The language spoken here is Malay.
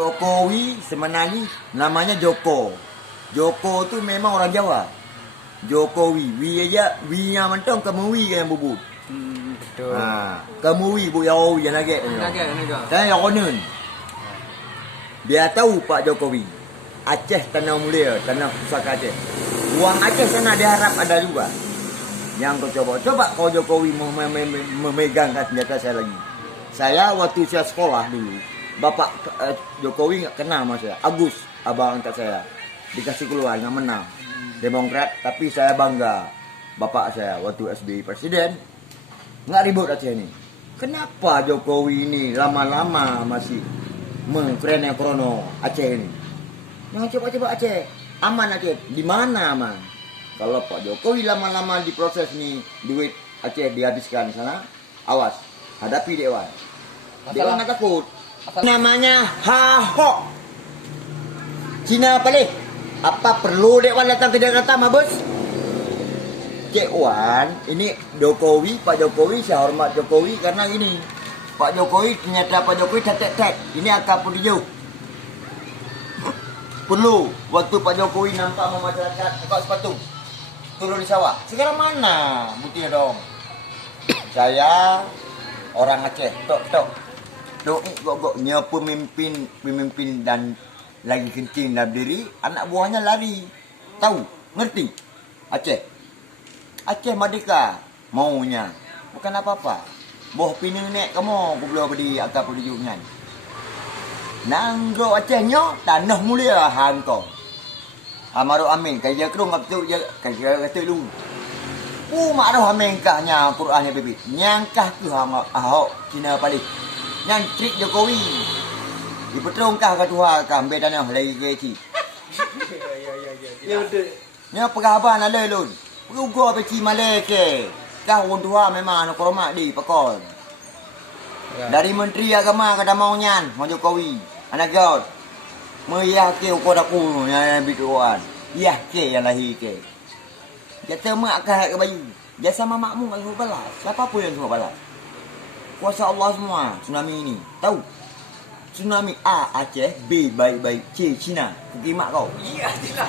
Jokowi sebenarnya namanya Joko. Joko tu memang orang Jawa. Jokowi, wi aja, wi-nya mentong kemuwi yang bubu. Betul. Kemuwi bu yawi yang lagi. Naga. Saya yang konon. Dia tahu Pak Jokowi. Aceh tanah mulia, tanah pusaka Aceh. Uang Aceh sana dia harap ada juga. Yang kau coba kau Jokowi memegangkan senjata saya lagi. Saya waktu saya sekolah dulu, Bapak Jokowi nggak kenal sama saya. Agus, abang angkat saya, dikasih keluar nggak menang. Demokrat, tapi saya bangga. Bapak saya waktu SBY presiden nggak ribut Aceh ini. Kenapa Jokowi ini lama-lama masih mengkeren krono Aceh ini? Yang coba Aceh, aman Aceh, di mana aman? Kalau Pak Jokowi lama-lama diproses nih, duit Aceh dihabiskan sana, awas, hadapi Dewan. Dewan nggak takut. Namanya Ahok. Cina balik. Apa perlu Dewan datang ke Jakarta, Mabes? Cik Wan, ini Jokowi, Pak Jokowi, saya hormat Jokowi karena ini. Pak Jokowi, ternyata Pak Jokowi tek. Ini akar pun hijau. Perlu, waktu Pak Jokowi nampak sama masyarakat, buka sepatu. Turun di sawah. Sekarang mana buktinya dong? Saya orang Aceh. Tok. Goknya pemimpin dan lagi kencing dalam diri, anak buahnya lari. Tahu? Ngerti? Aceh merdeka maunya. Bukan apa-apa. Boh pini nek kamu boleh beri akar perjungan. Nanggo Acehnya tanah mulia hangkong. Amaru amin kaya kerung tu kaya kata lu. Maruh amin kahnya Qurannya bebek. Nyangkah ke Ahok Cina balik. Yang trik Jokowi. Di petrongkah ke Tuhan kah bedanya lagi keci. Ya betul. Nya pegaban ala lun. Rugo pe ci maleke. Kah won Tuhan memang kromak di pekon. Dari Menteri Agama ke maunya Jokowi. Anak gaut. Meriah ke ukur aku yang bituan. Yah ke yang lahir ke. Jatuh mak ke baju. Jasa mamakmu enggak suruh balas. Siapa pun yang suruh balas. Kuasa Allah semua tsunami ini. Tahu? Tsunami A Aceh, B baik-baik, C Cina. Kekimak kau. Iya, tidak.